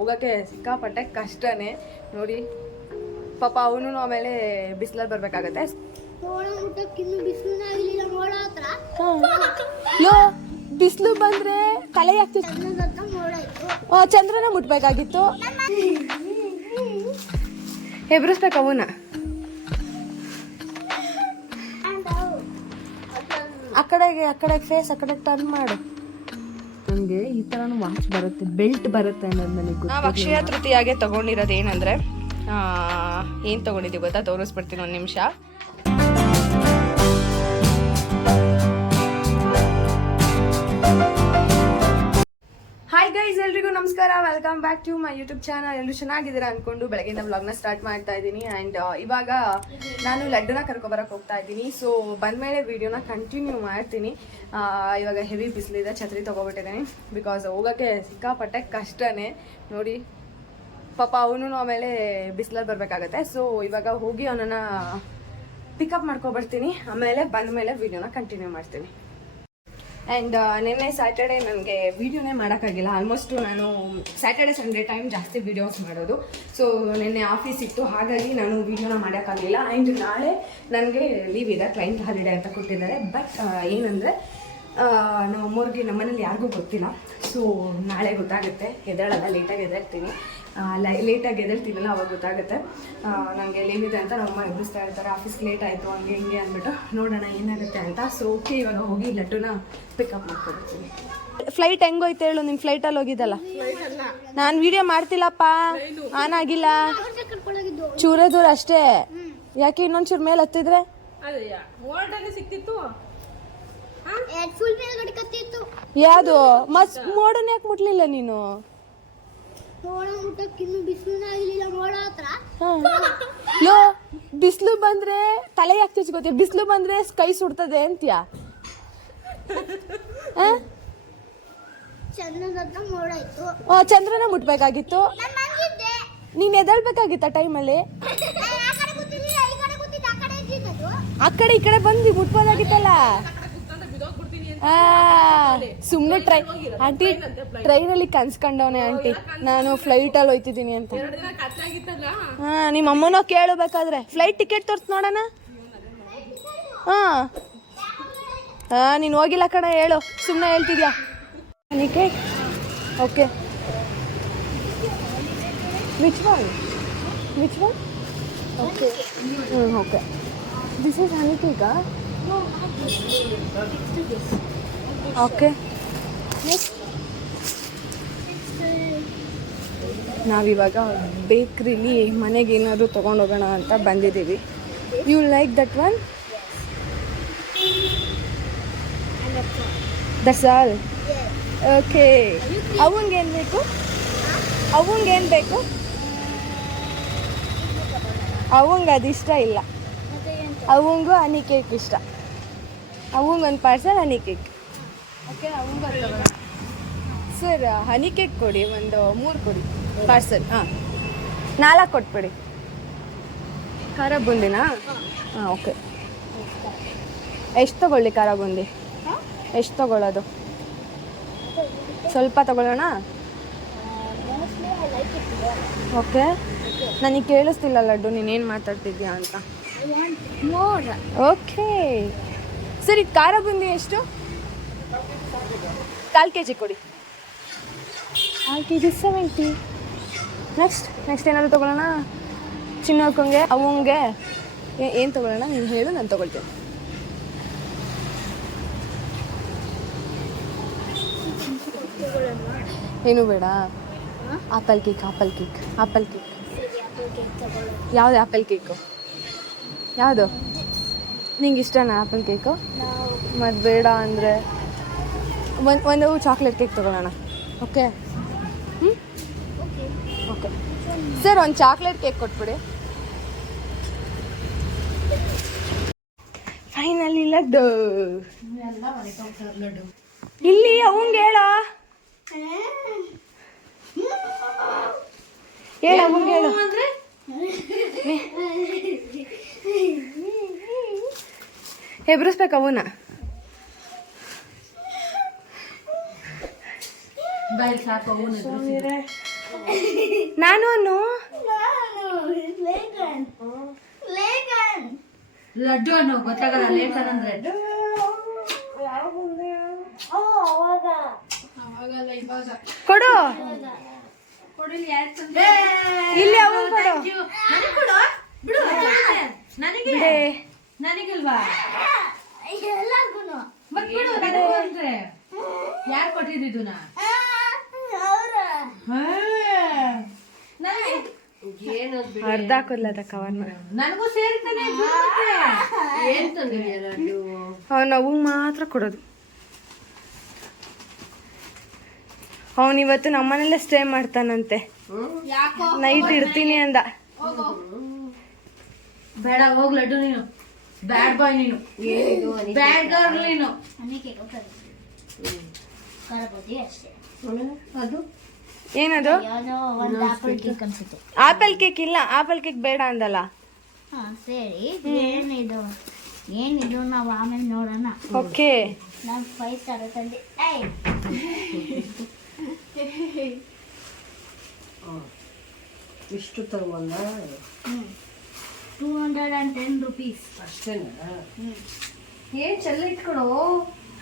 ಹೋಗೋಕ್ಕೆ ಸಿಕ್ಕಾಪಟ್ಟೆ ಕಷ್ಟನೇ. ನೋಡಿ ಪಾಪ ಅವನು ಆಮೇಲೆ ಬಿಸಿಲಲ್ಲಿ ಬರಬೇಕಾಗತ್ತೆ. ಬಿಸಿಲು ಬಂದ್ರೆ ತಲೆ ಆಗ್ತಿತ್ತು ಚಂದ್ರನ ಮುಟ್ಬೇಕಾಗಿತ್ತು. ಹೆಬ್ರಿಸ್ಬೇಕು ಅವನ ಆ ಕಡೆಗೆ ಆ ಕಡೆಗೆ ಫೇಸ್ ಆ ಕಡೆಗೆ ಟರ್ನ್ ಮಾಡು. ಈ ಥರನೂ ವಾಚ್ ಬರುತ್ತೆ ಬೆಲ್ಟ್ ಬರುತ್ತೆ ಅನ್ನೋದು ನನಗೆ ನಾವು ಅಕ್ಷಯ ತೃತೀಯಾಗೆ ತಗೊಂಡಿರೋದು ಏನಂದ್ರೆ ಏನು ತಗೊಂಡಿದ್ದೀವಿ ಗೊತ್ತಾ? ತೋರಿಸ್ಬಿಡ್ತೀನಿ ಒಂದು ನಿಮಿಷ. ಹಾಯ್ ಗೈಸ್ ಎಲ್ರಿಗೂ ನಮಸ್ಕಾರ welcome back to my YouTube channel ಎಲ್ಲರೂ ಚೆನ್ನಾಗಿದ್ದೀರಾ ಅನ್ಕೊಂಡು ಬೆಳಗ್ಗೆಯಿಂದ ವ್ಲಾಗ್ನ ಸ್ಟಾರ್ಟ್ ಮಾಡ್ತಾ ಇದ್ದೀನಿ. ಆ್ಯಂಡ್ ಇವಾಗ ನಾನು ಲಡ್ಡುನ ಕರ್ಕೊಬರಕ್ಕೆ ಹೋಗ್ತಾ ಇದ್ದೀನಿ. ಸೊ ಬಂದಮೇಲೆ ವಿಡಿಯೋನ ಕಂಟಿನ್ಯೂ ಮಾಡ್ತೀನಿ. ಇವಾಗ ಹೆವಿ ಬಿಸಿಲಿದೆ, ಛತ್ರಿ ತೊಗೊಬಿಟ್ಟಿದ್ದೀನಿ. ಬಿಕಾಸ್ ಹೋಗೋಕ್ಕೆ ಸಿಕ್ಕಾಪಟ್ಟೆ ಕಷ್ಟನೇ. ನೋಡಿ, ಪಾಪ ಅವನು ಆಮೇಲೆ ಬಿಸಿಲಲ್ಲಿ ಬರಬೇಕಾಗತ್ತೆ. ಸೊ ಇವಾಗ ಹೋಗಿ ಅವನನ್ನು ಪಿಕಪ್ ಮಾಡ್ಕೊಬರ್ತೀನಿ. ಆಮೇಲೆ ಬಂದಮೇಲೆ ವೀಡಿಯೋನ ಕಂಟಿನ್ಯೂ ಮಾಡ್ತೀನಿ. ಆ್ಯಂಡ್ ನಿನ್ನೆ ಸ್ಯಾಟರ್ಡೆ ನನಗೆ ವೀಡಿಯೋನೇ ಮಾಡೋಕ್ಕಾಗಿಲ್ಲ. ಆಲ್ಮೋಸ್ಟು ನಾನು ಸ್ಯಾಟರ್ಡೆ ಸಂಡೇ ಟೈಮ್ ಜಾಸ್ತಿ ವೀಡಿಯೋಸ್ ಮಾಡೋದು. ಸೊ ನಿನ್ನೆ ಆಫೀಸ್ ಇತ್ತು. ಹಾಗಾಗಿ ನಾನು ವೀಡಿಯೋನ ಮಾಡೋಕ್ಕಾಗಲಿಲ್ಲ. ಆ್ಯಂಡ್ ನಾಳೆ ನನಗೆ ಲೀವ್ ಇದೆ. ಕ್ಲೈಂಟ್ ಹಾಲಿಡೇ ಅಂತ ಕೊಟ್ಟಿದ್ದಾರೆ. ಬಟ್ ಏನಂದರೆ ನಮ್ಮ ಅಮ್ಮವ್ರಿಗೆ ನಮ್ಮನೇಲಿ ಯಾರಿಗೂ ಗೊತ್ತಿಲ್ಲ. ಸೊ ನಾಳೆ ಗೊತ್ತಾಗುತ್ತೆ. ಎದ್ದೇಳಲ್ಲ ಲೇಟಾಗಿ ಎದ್ದೇಳ್ತೀನಿ. ಲೇಟಾಗಿ ಎದ್ದೇಳ್ತೀವಲ್ಲ ಅವಾಗ ಗೊತ್ತಾಗುತ್ತೆ. ನನಗೆ ಲೀವ್ ಇದೆ ಅಂತ ನಮ್ಮಮ್ಮ ಎಬ್ಬಿಸ್ತಾ ಇರ್ತಾರೆ. ಆಫೀಸ್ ಲೇಟ್ ಆಯಿತು ಹಂಗೆ ಹಿಂಗೆ ಅಂದ್ಬಿಟ್ಟು ನೋಡೋಣ ಏನಾಗುತ್ತೆ ಅಂತ. ಸೊ ಓಕೆ ಇವಾಗ ಹೋಗಿ ಲಡ್ಡುನ ಪಿಕಪ್ ಮಾಡ್ಕೊಡ್ತೀನಿ ಫ್ಲೈಟ್ ಹೆಂಗೋಯ್ತು ಹೇಳು? ನಿಮ್ಮ ಫ್ಲೈಟಲ್ಲಿ ಹೋಗಿದ್ದಲ್ಲ? ನಾನು ವಿಡಿಯೋ ಮಾಡ್ತಿಲ್ಲಪ್ಪ. ಆನ್ ಆಗಿಲ್ಲ. ಚೂರ ಚೂರೇ ದೂರ ಅಷ್ಟೇ. ಯಾಕೆ ಇನ್ನೊಂಚೂರು ಮೇಲೆ ಹತ್ತಿದ್ರೆ? ಯಾವುದು? ಮಸ್ ಮೋಡನ್ ಯಾಕೆ ಮುಟ್ಲಿಲ್ಲ ನೀನು? ಬಿಸಿಲು ಬಂದ್ರೆ ತಲೆ ಯಾಕೆ ಚುಚ್ಕೋತೀಯ ಬಿಸಿಲು ಬಂದ್ರೆ ಕೈ ಸುಡ್ತದೆ ಅಂತೀಯ? ಚಂದ್ರನ ಮುಟ್ಬೇಕಾಗಿತ್ತು? ನಾನು ಎದಳ್ಬೇಕಾಗಿತ್ತ ಟೈಮಲ್ಲಿ? ಆ ಕಡೆ ಈ ಕಡೆ ಬಂದು ಮುಟ್ಬೋದಾಗಿತ್ತಲ್ಲ? ಸುಮ್ಮನೆ ಟ್ರೈ ಆಂಟಿ ಟ್ರೈನಲ್ಲಿ ಕನ್ಸ್ಕೊಂಡವನೆ ಆಂಟಿ. ನಾನು ಫ್ಲೈಟಲ್ಲಿ ಹೋಯ್ತಿದ್ದೀನಿ ಅಂತ. ಹಾಂ ನಿಮ್ಮ ಅಮ್ಮನೋ ಕೇಳಬೇಕಾದ್ರೆ. ಫ್ಲೈಟ್ ಟಿಕೆಟ್ ತೋರ್ಸ್ ನೋಡೋಣ. ಹಾಂ. ಹಾ ನೀನು ಹೋಗಿಲ್ಲ ಕಣ ಹೇಳು. ಸುಮ್ಮನೆ ಹೇಳ್ತಿದ್ಯಾ? ನಿಕೆ okay. Which one which one okay ಹ್ಞೂ ಓಕೆ ದಿಸ್ ಇಸ್ ಹನಿ ಕೇಕಾ ಓಕೆ. ನಾವಿವಾಗ ಬೇಕ್ರಿಲಿ ಮನೆಗೆ ಏನಾದರೂ ತೊಗೊಂಡೋಗೋಣ ಅಂತ ಬಂದಿದ್ದೀವಿ. You like that one that's all okay ಅವಂಗೇನು ಬೇಕು? ಅವಂಗೇನು ಬೇಕು? ಅವಂಗೆ ಅದು ಇಷ್ಟ ಇಲ್ಲ. ಅವಂಗೂ ಅನಿಕೇಕ್ ಇಷ್ಟ. ಅವಂಗೆ ಒಂದು ಪಾರ್ಸಲ್ ಹನಿ ಕೇಕ್ ಓಕೆ ಅವಂಗೆ ಸರ್ ಹನಿ ಕೇಕ್ ಕೊಡಿ ಒಂದು ಮೂರು ಕೊಡಿ ಪಾರ್ಸಲ್ ಹಾಂ. ನಾಲ್ಕು ಕೊಟ್ಬಿಡಿ. ಖಾರ ಬುಂದಿನಾ? ಹಾಂ ಓಕೆ ಎಷ್ಟು ತಗೊಳ್ಳಿ ಖಾರ ಬುಂದಿ? ಎಷ್ಟು ತಗೊಳ್ಳೋದು ಸ್ವಲ್ಪ ತಗೊಳ್ಳೋಣ? ಓಕೆ ನನಗೆ ಕೇಳಿಸ್ತಿಲ್ಲ ಲಡ್ಡು ನೀನೇನು ಮಾತಾಡ್ತಿದ್ಯಾ ಅಂತ. ಓಕೆ ಸರಿ, ಖಾರ ಬುಂದಿ ಎಷ್ಟು? ಕಾಲು ಕೆ ಜಿ ಕೊಡಿ. ಕಾಲು K G seventy next next ಏನಾದರೂ ತೊಗೊಳ್ಳೋಣ? ಚಿನ್ನಕ್ಕಂಗೆ ಅವಂಗೆ. ಏನು ತೊಗೊಳ್ಳೋಣ? ನೀನು ಹೇಳು, ನಾನು ತೊಗೊಳ್ತೇನೆ. ಏನು ಬೇಡ. Apple cake apple cake apple cake ಯಾವುದು ಆಪಲ್ ಕೇಕು ಯಾವುದು? ನಿಂಗೆ ಇಷ್ಟನಾ ಆಪಲ್ ಕೇಕು ಮತ್ತು ಬೇಡ ಅಂದರೆ ಒಂದು ಒಂದು ಚಾಕ್ಲೇಟ್ ಕೇಕ್ ತೊಗೊಳ್ಳೋಣ ಓಕೆ ಹ್ಞೂ ಓಕೆ ಸರ್ ಒಂದು ಚಾಕ್ಲೇಟ್ ಕೇಕ್ ಕೊಟ್ಬಿಡಿ ಫೈನಲಿ ಲಡ್ಡು ಇಲ್ಲಿ ಅವಂಗೆ ಹೇಳ ಹೇಳ ಅವಂಗೆ ಹೇಳು ಹೆಬ್ರಿಸ್ಬೇಕು ಅವನ್ನ ನಾನು ಲಡ್ಡು ಅನ್ನೋ ಗೊತ್ತಾಗಲ್ಲ ಲೇಖನ್ ಅಂದ್ರೆ. ಕೊಡು. ಇಲ್ಲಿ ಅವನು ಕೊಡು. ಬಿಡು ನನಗೆ. ಬಿಡೆ ನನಗಿಲ್ವಾ ಮತ್ ಬಿಡು ನನಗೂ ಅಂದ್ರೆ. ಯಾರು ಕೊಟ್ಟಿದ್ದು ನಾ? ಅರ್ಧ ಕೊಲ್ಲದ ಕವರ್ ನನಗೂ ಸೇರ್ತಾನೆ ಏನ್ ಅವನು ಅವು ಮಾತ್ರ ಕೊಡೋದು. ಅವನು ಇವತ್ತು ನಮ್ಮನೆಲ್ಲೇ ಸ್ಟೇ ಮಾಡ್ತಾನಂತೆ. ನೈಟ್ ಇರ್ತೀನಿ ಅಂದ. ಬೇಡ ಹೋಗ್ ಲಡ್ಡು ನೀನು. ಬ್ಯಾಡ್ ಬಾಯ್ ನೀನು. ಬ್ಯಾಡ್ ಗರ್ಲ್ ನೀನು. ಅದು? ಏನದು? ಆಪಲ್ ಕೇಕ್ ಅನ್ಸುತ್ತೆ. ಆಪಲ್ ಕೇಕ್ ಇಲ್ಲ. ಆಪಲ್ ಕೇಕ್ ಬೇಡ ಅಂದಲ್ಲ. ಹಾ ಸರಿ. ಏನಿದು? ಏನಿದು? ನಾವು ಆಮೇಲೆ ನೋಡೋಣ. ಓಕೆ. ನಾನು ಫೈವ್ ಸ್ಟಾರ್ ತಂದೆ. ಇಷ್ಟು ತರುವಲ್ಲ? Two hundred and ten rupees ಅಷ್ಟೇನಾ ಏನು ಚೆಲ್ಲ ಇಟ್ಕೊಡು?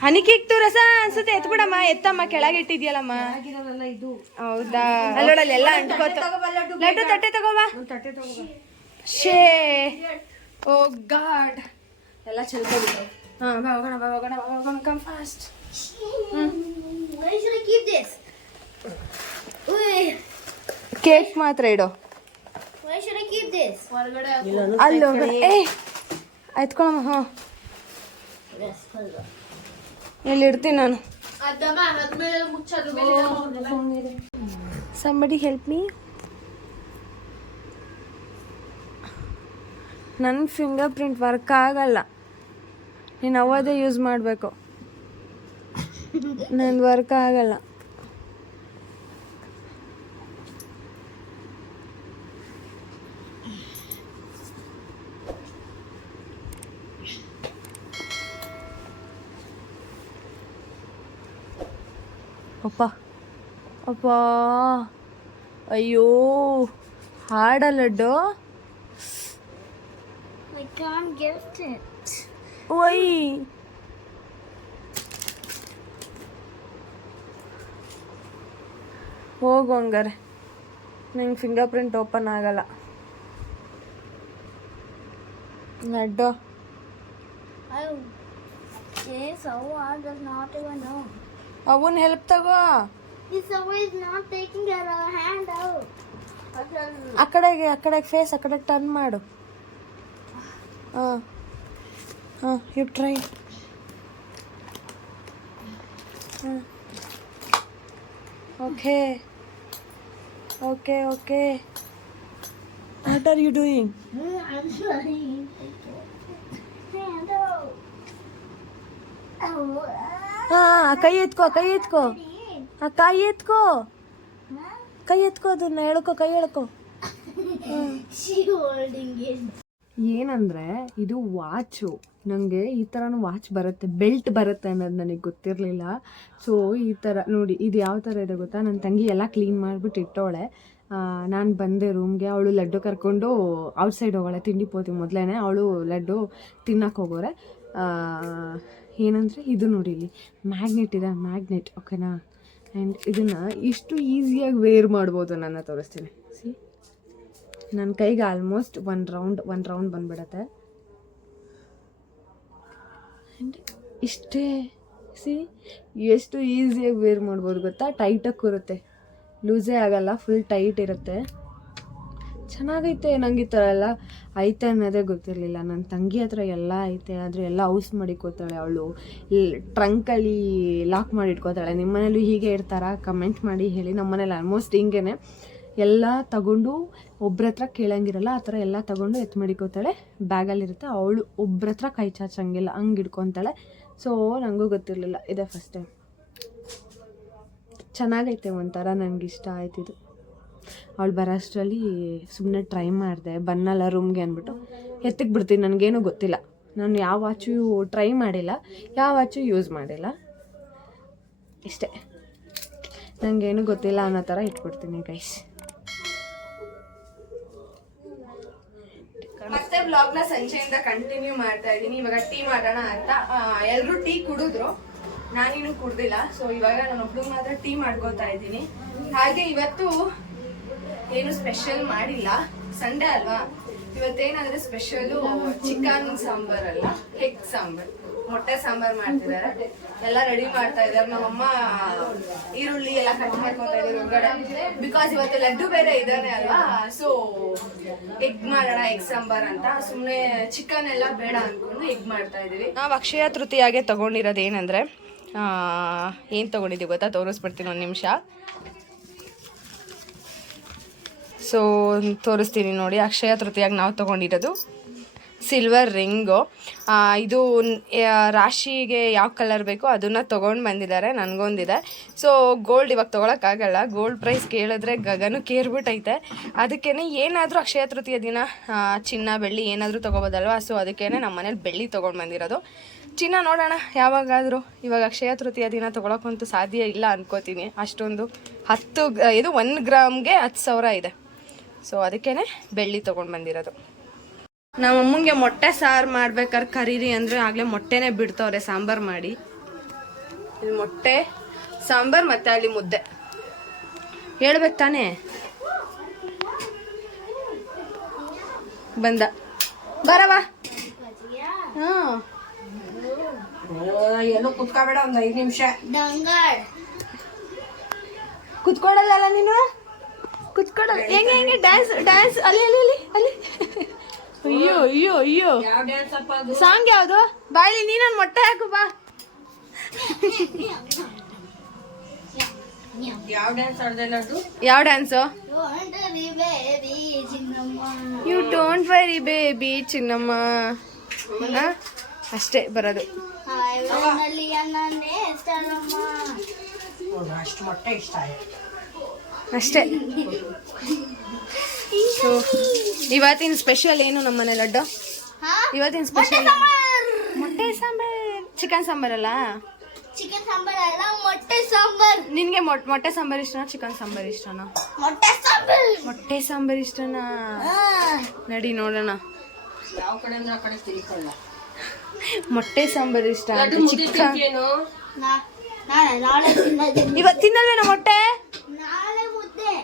ಹನಿಕೆ ಕೇಕ್ ರಸ ಅನ್ಸುತ್ತೆ. ಎತ್ಬಿಡಮ್ಮ ಎತ್ತಮ್ಮ. ಕೆಳಗೆ ಇಟ್ಟಿದ್ಯಲ್ಲಮ್ಮ. ಆಗಿರಲ್ಲ ಇದು. ಹೌದಾ? ಅಲ್ಲೋಡಲ್ಲ ಎಲ್ಲ ಅಂಟ್ಕೋತ ಲಡ್ಡು ತಟ್ಟೆ ತಗೋವಾ ತಟ್ಟೆ ತಗೋ ಶೇ. Oh God. ಎಲ್ಲ ಚೆಲ್ಕೊಬಿಟ್ಟು ಹಾ. ಬಾ ಹೋಗೋಣ ಬಾ ಹೋಗೋಣ ಬಾ ಹೋಗೋಣ. Come fast Why should I keep this? Wait, cake ಮಾತ್ರ ಇಡು. ಅಲ್ಲಿ ಆಯ್ತ್ಕೊಳಮ್ಮ ಹಾಂ. ಇಲ್ಲಿ ಇಡ್ತೀನಿ ನಾನು. ಸಂಬಡಿ ಹೆಲ್ಪ್ ಮೀ ನನ್ನ ಫಿಂಗರ್ ಪ್ರಿಂಟ್ ವರ್ಕ್ ಆಗಲ್ಲ. ನೀನು ಅವದೇ ಯೂಸ್ ಮಾಡಬೇಕು. ನಂದು ವರ್ಕ್ ಆಗಲ್ಲ. ಅಪ್ಪ. ಅಪ್ಪ. ಅಯ್ಯೋ ಹಾಡ ಲಡ್ಡು. ಒಯ್ ಹೋಗು ಹಂಗಾರೆ. ನಂಗೆ ಫಿಂಗರ್ ಪ್ರಿಂಟ್ ಓಪನ್ ಆಗಲ್ಲ. Laddu. Oh, this Awa does not even know. ಅವನ್ ಹೆಲ್ಪ್ ತಗೋ. This Awa is not taking her uh, hand out. ಆ ಕಡೆಗೆ ಆ ಕಡೆಗೆ ಫೇಸ್ ಆ ಕಡೆಗೆ ಟರ್ನ್ ಮಾಡು. ಹಾಂ. ಹಾಂ ಯು ಟ್ರೈ ಹಾಂ. Okay. Okay okay. What are you doing I'm sorry. Hand out. Oh, ಕೈ ಎತ್ಕೋ ಕೈ ಎತ್ಕೋ. ಆ ಕೈ ಎತ್ಕೋ. ಕೈ ಎತ್ಕೋ ಅದನ್ನ, ಎಳ್ಕೊ, ಕೈ ಎಳ್ಕೋ. ಏನಂದ್ರೆ, ಇದು ವಾಚು ನನಗೆ ಈ ಥರನೂ ವಾಚ್ ಬರುತ್ತೆ ಬೆಲ್ಟ್ ಬರುತ್ತೆ ಅನ್ನೋದು ನನಗೆ ಗೊತ್ತಿರಲಿಲ್ಲ. ಸೊ ಈ ಥರ ನೋಡಿ, ಇದು ಯಾವ ಥರ ಇದೆ ಗೊತ್ತಾ? ನನ್ನ ತಂಗಿ ಎಲ್ಲ ಕ್ಲೀನ್ ಮಾಡಿಬಿಟ್ಟು ಇಟ್ಟವಳೆ. ನಾನು ಬಂದೆ ರೂಮ್ಗೆ ಅವಳು ಲಡ್ಡು ಕರ್ಕೊಂಡು ಔಟ್ಸೈಡ್ ಹೋಗೋಳೆ, ತಿಂಡಿ ಪೋತಿ ಮೊದಲೇ ಅವಳು ಲಡ್ಡು ತಿನ್ನಕ್ಕೆ ಹೋಗೋರೆ. ಏನಂದರೆ ಇದು ನೋಡಿ ಇಲ್ಲಿ. ಮ್ಯಾಗ್ನೆಟ್ ಇದೆ ಮ್ಯಾಗ್ನೆಟ್ ಓಕೆನಾ ಆ್ಯಂಡ್ ಇದನ್ನು ಇಷ್ಟು ಈಸಿಯಾಗಿ ವೇರ್ ಮಾಡ್ಬೋದು ನನ್ನ ತೋರಿಸ್ತೀನಿ. ಸಿ ನನ್ನ ಕೈಗೆ almost one round one round ಬಂದ್ಬಿಡತ್ತೆ. And ಇಷ್ಟೇ. ಸಿ ಎಷ್ಟು ಈಸಿಯಾಗಿ ವೇರ್ ಮಾಡ್ಬೋದು ಗೊತ್ತಾ? ಟೈಟಾಗಿ ಕೂರುತ್ತೆ. ಲೂಸೇ ಆಗಲ್ಲ ಫುಲ್ ಟೈಟ್ ಇರುತ್ತೆ. ಚೆನ್ನಾಗೈತೆ ನಂಗೆ ಈ ಥರ ಎಲ್ಲ ಐತೆ ಅನ್ನೋದೇ ಗೊತ್ತಿರಲಿಲ್ಲ. ನನ್ನ ತಂಗಿ ಹತ್ರ ಎಲ್ಲ ಐತೆ, ಆದರೆ ಎಲ್ಲ ಔಸ್ ಮಾಡಿಕೋತಾಳೆ ಅವಳು. ಟ್ರಂಕಲ್ಲಿ ಲಾಕ್ ಮಾಡಿ ಇಟ್ಕೋತಾಳೆ. ನಿಮ್ಮ ಮನೇಲೂ ಹೀಗೆ ಇರ್ತಾರಾ? ಕಮೆಂಟ್ ಮಾಡಿ ಹೇಳಿ. ನಮ್ಮ ಮನೇಲಿ ಆಲ್ಮೋಸ್ಟ್ ಹಿಂಗೇನೆ. ಎಲ್ಲ ತಗೊಂಡು ಒಬ್ರ ಹತ್ರ ಕೇಳಂಗಿರಲ್ಲ, ಆ ಥರ ಎಲ್ಲ ತಗೊಂಡು ಎತ್ತು ಮಡಿಕೋತಾಳೆ. ಬ್ಯಾಗಲ್ಲಿರುತ್ತೆ ಅವಳು ಒಬ್ರ ಹತ್ರ ಕೈ ಚಾಚಂಗಿಲ್ಲ. ಹಂಗೆ ಇಟ್ಕೊತಾಳೆ ಸೊ ನನಗೂ ಗೊತ್ತಿರಲಿಲ್ಲ. ಇದೇ ಫಸ್ಟ್ ಟೈಮ್ ಚೆನ್ನಾಗೈತೆ ಒಂಥರ ನನಗಿಷ್ಟ ಆಯ್ತಿದು ಅವಳು ಬರೋಷ್ಟರಲ್ಲಿ ಸುಮ್ಮನೆ ಟ್ರೈ ಮಾಡಿದೆ. ಬನ್ನಲ್ಲ ರೂಮ್ಗೆ ಅಂದ್ಬಿಟ್ಟು. ಎತ್ತಿಗೆ ಬಿಡ್ತೀನಿ, ನನಗೇನು ಗೊತ್ತಿಲ್ಲ. ನಾನು ಯಾವ ವಾಚು ಟ್ರೈ ಮಾಡಿಲ್ಲ, ಯಾವ ವಾಚು ಯೂಸ್ ಮಾಡಿಲ್ಲ. ಇಷ್ಟೇ. ನನಗೇನು ಗೊತ್ತಿಲ್ಲ ಅನ್ನೋ ಥರ ಇಟ್ಬಿಡ್ತೀನಿ ಗೈಸ್ ಮತ್ತೆ ಬ್ಲಾಗ್ನ ಸಂಜೆಯಿಂದ ಕಂಟಿನ್ಯೂ ಮಾಡ್ತಾ ಇದ್ದೀನಿ. ಇವಾಗ ಟೀ ಮಾಡೋಣ ಅಂತ. ಎಲ್ಲರೂ ಟೀ ಕುಡಿದ್ರು. ನಾನೇನು ಕುಡ್ದಿಲ್ಲ. ಸೊ ಇವಾಗ ನಾನು ಒಬ್ಳು ಮಾತ್ರ ಟೀ ಮಾಡ್ಕೋತಾ ಇದ್ದೀನಿ. ಹಾಗೆ ಇವತ್ತು ಏನು ಸ್ಪೆಷಲ್ ಮಾಡಿಲ್ಲ. ಸಂಡೇ ಅಲ್ವಾ? ಇವತ್ತೇನಾದ್ರೆ ಸ್ಪೆಷಲ್ ಚಿಕನ್ ಅಲ್ಲ? ಎಗ್ ಸಾಂಬಾರ್. ಮೊಟ್ಟೆ ಸಾಂಬಾರ್ ಮಾಡ್ತಿದ್ದಾರೆ. ಎಲ್ಲ ರೆಡಿ ಮಾಡ್ತಾ ಇದ್ದಾರೆ. ನಮ್ಮಮ್ಮ ಈರುಳ್ಳಿ ಎಲ್ಲ ಕಟ್ ಮಾಡ್ಕೊತಾ ಇದ್ದಾರೆ ಬಿಕಾಸ್ ಇವತ್ತು ಲಡ್ಡು ಬೇರೆ ಇದಾನೆ ಅಲ್ವಾ? ಸೊ ಎಗ್ ಮಾಡೋಣ ಎಗ್ ಸಾಂಬಾರ್ ಅಂತ. ಸುಮ್ಮನೆ ಚಿಕನ್ ಎಲ್ಲ ಬೇಡ ಅನ್ಕೊಂಡು ಎಗ್ ಮಾಡ್ತಾ ಇದೀವಿ ನಾವು ಅಕ್ಷಯ ತೃತೀಯಾಗೆ ತಗೊಂಡಿರೋದು ಏನಂದ್ರೆ ಏನು ತಗೊಂಡಿದ್ದೀವಿ ಗೊತ್ತಾ? ತೋರಿಸ್ಬಿಡ್ತೀನಿ ಒಂದು ನಿಮಿಷ. ಸೊ ತೋರಿಸ್ತೀನಿ ನೋಡಿ. ಅಕ್ಷಯ ತೃತೀಯಾಗಿ ನಾವು ತೊಗೊಂಡಿರೋದು. ಸಿಲ್ವರ್ ರಿಂಗು ಇದು ರಾಶಿಗೆ ಯಾವ ಕಲರ್ ಬೇಕೋ ಅದನ್ನು ತೊಗೊಂಡು ಬಂದಿದ್ದಾರೆ. ನನಗೊಂದಿದೆ. ಸೊ ಗೋಲ್ಡ್ ಇವಾಗ ತೊಗೊಳಕ್ಕಾಗಲ್ಲ ಗೋಲ್ಡ್ ಪ್ರೈಸ್ ಕೇಳಿದ್ರೆ ಗಗನು ಕೇರ್ಬಿಟ್ಟೈತೆ ಅದಕ್ಕೇ ಏನಾದರೂ ಅಕ್ಷಯ ತೃತೀಯ ದಿನ ಚಿನ್ನ, ಬೆಳ್ಳಿ ಏನಾದರೂ ತೊಗೋಬೋದಲ್ವ? ಸೊ ಅದಕ್ಕೇ ನಮ್ಮ ಮನೇಲಿ ಬೆಳ್ಳಿ ತೊಗೊಂಡು ಬಂದಿರೋದು. ಚಿನ್ನ ನೋಡೋಣ ಯಾವಾಗಾದರೂ. ಇವಾಗ ಅಕ್ಷಯ ತೃತೀಯ ದಿನ ತೊಗೊಳಕ್ಕಂತೂ ಸಾಧ್ಯ ಇಲ್ಲ ಅನ್ಕೋತೀನಿ. ಅಷ್ಟೊಂದು ಹತ್ತು ಇದು ಒಂದು ಗ್ರಾಮ್ಗೆ ಹತ್ತು ಸಾವಿರ ಇದೆ. ಸೊ ಅದಕ್ಕೇ ಬೆಳ್ಳಿ ತೊಗೊಂಡು ಬಂದಿರೋದು. ನಮ್ಮ ಅಮ್ಮಂಗೆ ಮೊಟ್ಟೆ ಸಾರು ಮಾಡ್ಬೇಕಾದ್ರೆ ಕರೀರಿ ಅಂದರೆ ಆಗಲೇ ಮೊಟ್ಟೆನೇ ಬಿಡ್ತವ್ರೆ ಸಾಂಬಾರು ಮಾಡಿ. ಇಲ್ಲಿ ಮೊಟ್ಟೆ ಸಾಂಬಾರು ಮತ್ತೆ ಅಲ್ಲಿ ಮುದ್ದೆ. ಹೇಳ್ಬೇಕು ತಾನೇ? ಬಂದ. ಬರವಾ ಹಾಂ ಎಲ್ಲೂ ಕುತ್ಕೋಬೇಡ ಒಂದು ಐದು ನಿಮಿಷ. ಕುತ್ಕೊಳಲ್ಲ ಕುತ್ಕೊಡಲ್ಲ ನೀನು? ಹೆಂಗೆ ಹೆಂಗೆ? ಡ್ಯಾನ್ಸ್ ಡ್ಯಾನ್ಸ್ ಅಲ್ಲಿ ಅಲ್ಲಿ ಅಲ್ಲಿ ಅಲ್ಲಿ. ಅಯ್ಯೋ ಅಯ್ಯೋ ಅಯ್ಯೋ. ಯಾವ ಡ್ಯಾನ್ಸ್ ಅಪ್ಪ ಸಾಂಗ್ ಯಾವುದು? ಬಾಯ್ಲಿ ನೀನೊಂದು ಮೊಟ್ಟೆ ಹಾಕು ಬಾ. ಯಾವ ಡ್ಯಾನ್ಸ್ ಆಡ್ದಲ್ಲ ಅದು? ಯಾವ dance baby Chinnamma. You don't worry baby Chinnamma? ಅಷ್ಟೇ ಬರೋದು ಅಷ್ಟು ಮೊಟ್ಟೆ ಇಷ್ಟ ಆಯ್ತು. ಅಷ್ಟೇ. ಸೊ ಇವತ್ತಿನ ಸ್ಪೆಷಲ್ ಏನು ನಮ್ಮ ಮನೆ ಲಡ್ಡು? ಹಾ? ಇವತ್ತಿನ ಸ್ಪೆಷಲ್ ಮೊಟ್ಟೆ ಸಾಂಬಾರ್. ಚಿಕನ್ ಸಾಂಬಾರಲ್ಲ ಚಿಕನ್ ಸಾಂಬಾರ್ ಅಲ್ಲ ಮೊಟ್ಟೆ ಸಾಂಬಾರ್. ನಿನ್ಗೆ ಮೊಟ್ ಮೊಟ್ಟೆ ಸಾಂಬಾರ್ ಇಷ್ಟನಾ ಚಿಕನ್ ಸಾಂಬಾರ್ ಇಷ್ಟನಾ? ಮೊಟ್ಟೆ ಸಾಂಬಾರ್. ಮೊಟ್ಟೆ ಸಾಂಬಾರ್ ಇಷ್ಟನಾ? ನಡಿ ನೋಡೋಣ. ಯಾವ ಕಡೆ ಅಂದ್ರೆ ಆ ಕಡೆ ತಿಳ್ಕೊಳ್ಳ ಮೊಟ್ಟೆ ಸಾಂಬಾರ್ ಇಷ್ಟ ಚಿಕನ್ ತಿಂತೀಯೇನು? ನಾ- ನಾಳೆ ನಾಳೆ ತಿನ್ನೋದು. ಇವತ್ತು ತಿನ್ನಲ್ವೇನ ಮೊಟ್ಟೆ?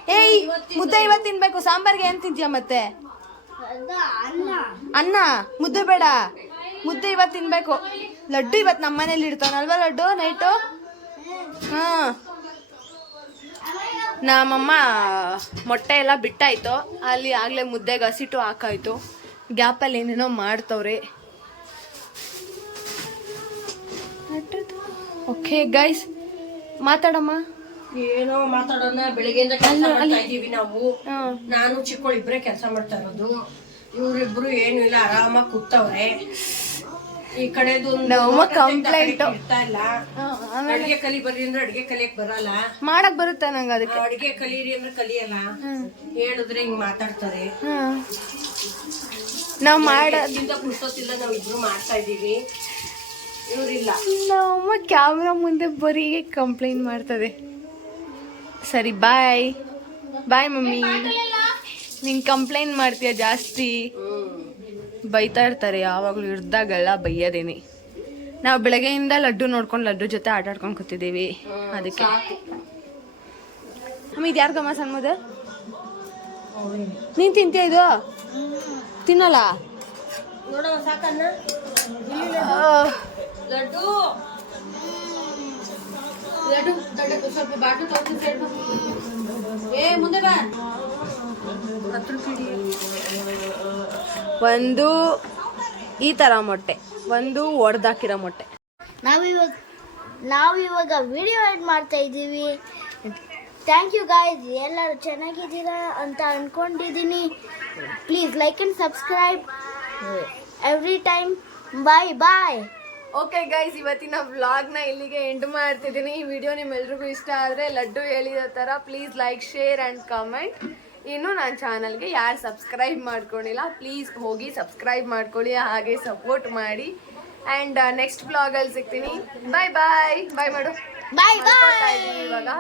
ಏಯ್ ಮುದ್ದೆ ಇವತ್ತು ತಿನ್ಬೇಕು. ಸಾಂಬಾರ್ಗೆ ಏನ್ ತಿಂತೀಯ ಮತ್ತೆ? ಅನ್ನ. ಮುದ್ದೆ ಬೇಡ. ಮುದ್ದೆ ಇವತ್ತು ತಿನ್ಬೇಕು. ಲಡ್ಡು ಇವತ್ತು ನಮ್ಮ ಮನೇಲಿ ಇಡ್ತಾನಲ್ವಾ ಲಡ್ಡು ನೈಟು? ಹಾ. ನಮ್ಮಮ್ಮ ಮೊಟ್ಟೆ ಎಲ್ಲ ಬಿಟ್ಟಾಯ್ತು. ಅಲ್ಲಿ ಆಗ್ಲೇ ಮುದ್ದೆಗೆ ಹಸಿಟ್ಟು ಹಾಕಾಯ್ತು. ಗ್ಯಾಪಲ್ಲಿ ಏನೇನೋ ಮಾಡ್ತವ್ರಿ. Okay guys ಮಾತಾಡಮ್ಮ. ಏನೋ ಮಾತಾಡೋಣ ಬೆಳಿಗ್ಗೆಯಿಂದ ಕೆಲಸ ಮಾಡ್ತಾ ಇದೀವಿ ನಾವು. ನಾನು ಚಿಕ್ಕವಳು ಇಬ್ರೇ ಕೆಲಸ ಮಾಡ್ತಾ ಇರೋದು. ಇವ್ರಿಬ್ರು ಏನು ಇಲ್ಲ ಆರಾಮಾಗಿ ಕೂತವ್ರೆ. ಈ ಕಡೆದು ಕಂಪ್ಲೇಂಟ್. ಇಡ್ತಾ ಇಲ್ಲ. ಅಡಿಗೆ ಕಲಿ ಬರ್ರಿ ಅಂದ್ರೆ ಅಡಿಗೆ ಕಲಿಯಕ್ ಬರಲ್ಲ. ಮಾಡಕ್ ಬರುತ್ತೆ ನಂಗೆ ಅದಕ್ಕೆ. ಅಡಿಗೆ ಕಲಿಯಿರಿ ಅಂದ್ರೆ ಕಲಿಯಲ್ಲ. ಹೇಳಿದ್ರೆ ಹಿಂಗ್ ಮಾತಾಡ್ತಾರೆ. ನಾವು ನಾವ್ ಮಾಡ ನಾವು ಇಬ್ರು ಮಾಡ್ತಾ ಇದೀವಿ. ಇವರಿಲ್ಲ. ನಮ್ಮಮ್ಮ ಕ್ಯಾಮ್ರಾ ಮುಂದೆ ಬರೀ ಕಂಪ್ಲೇಂಟ್ ಮಾಡ್ತದೆ. ಸರಿ ಬಾಯ್ ಬಾಯ್ ಮಮ್ಮಿ. ನಿನ್ ಕಂಪ್ಲೇಂಟ್ ಮಾಡ್ತೀಯ ಜಾಸ್ತಿ? ಬೈತಾ ಇರ್ತಾರೆ ಯಾವಾಗಲೂ ಹಿಡ್ದಾಗೆಲ್ಲ ಬೈಯೋದೇನೆ. ನಾವು ಬೆಳಗ್ಗೆಯಿಂದ ಲಡ್ಡು ನೋಡ್ಕೊಂಡು ಲಡ್ಡು ಜೊತೆ ಆಟ ಆಡ್ಕೊಂಡು ಕೂತಿದ್ದೀವಿ. ಅದಕ್ಕೆ. ಅಮ್ಮ ಇದು ಯಾರಿಗಮ್ಮ ಸಣ್ಣದ ನೀನ್ ತಿಂತೀಯ ಇದು? ತಿನ್ನಲ್ಲ? ಲಡ್ಡು ಲಡ್ಡು ಸ್ವಲ್ಪ ಬಾಟು ತೊಗೊಂಡು ಸೈಡ್ ಏ ಮುಂದೆ ಬಾ. ಒಂದು ಈ ಥರ ಮೊಟ್ಟೆ ಒಂದು ಒಡ್ದಾಕಿರೋ ಮೊಟ್ಟೆ. ನಾವಿವಾಗ ನಾವಿವಾಗ ವಿಡಿಯೋ ಎಡ್ ಮಾಡ್ತಾ ಇದ್ದೀವಿ. ಥ್ಯಾಂಕ್ ಯು ಗಾಯ್ಸ್ ಎಲ್ಲರೂ ಚೆನ್ನಾಗಿದ್ದೀರಾ ಅಂತ ಅಂದ್ಕೊಂಡಿದ್ದೀನಿ please like and subscribe every time bye bye okay guys ಇವತ್ತಿನ ವ್ಲಾಗ್ನ ಇಲ್ಲಿಗೆ ಎಂಡ್ ಮಾಡ್ತಿದ್ದೀನಿ. ಈ ವಿಡಿಯೋ ನಿಮ್ಮೆಲ್ರಿಗೂ ಇಷ್ಟ ಆದರೆ ಲಡ್ಡು ಹೇಳಿದ ಥರ please like share and comment ಇನ್ನು ನನ್ನ ಚಾನಲ್ಗೆ ಯಾರು ಸಬ್ಸ್ಕ್ರೈಬ್ ಮಾಡ್ಕೊಂಡಿಲ್ಲ ಪ್ಲೀಸ್ ಹೋಗಿ ಸಬ್ಸ್ಕ್ರೈಬ್ ಮಾಡ್ಕೊಳ್ಳಿ ಹಾಗೆ ಸಪೋರ್ಟ್ ಮಾಡಿ. ಆ್ಯಂಡ್ ನೆಕ್ಸ್ಟ್ ಬ್ಲಾಗಲ್ಲಿ ಸಿಗ್ತೀನಿ. ಬಾಯ್ ಬಾಯ್ ಬಾಯ್ ಮಾಡು ಬಾಯ್ ಇವಾಗ.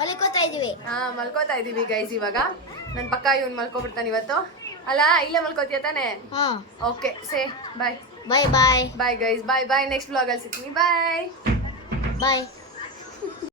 ಮಲ್ಕೋತಾ ಇದ್ದೀವಿ. ಹಾಂ ಮಲ್ಕೋತಾ ಇದ್ದೀವಿ ಗೈಸ್ ಇವಾಗ. ನನ್ನ ಪಕ್ಕ ಇವ್ನು ಮಲ್ಕೊಬಿಡ್ತಾನೆ ಇವತ್ತು. ಅಲ್ಲ ಇಲ್ಲೇ ಮಲ್ಕೋತೀಯ ತಾನೆ? ಹಾ. Okay say bye bye bye bye guys bye bye next ಬ್ಲಾಗಲ್ಲಿ ಸಿಗ್ತೀನಿ ಬಾಯ್ ಬಾಯ್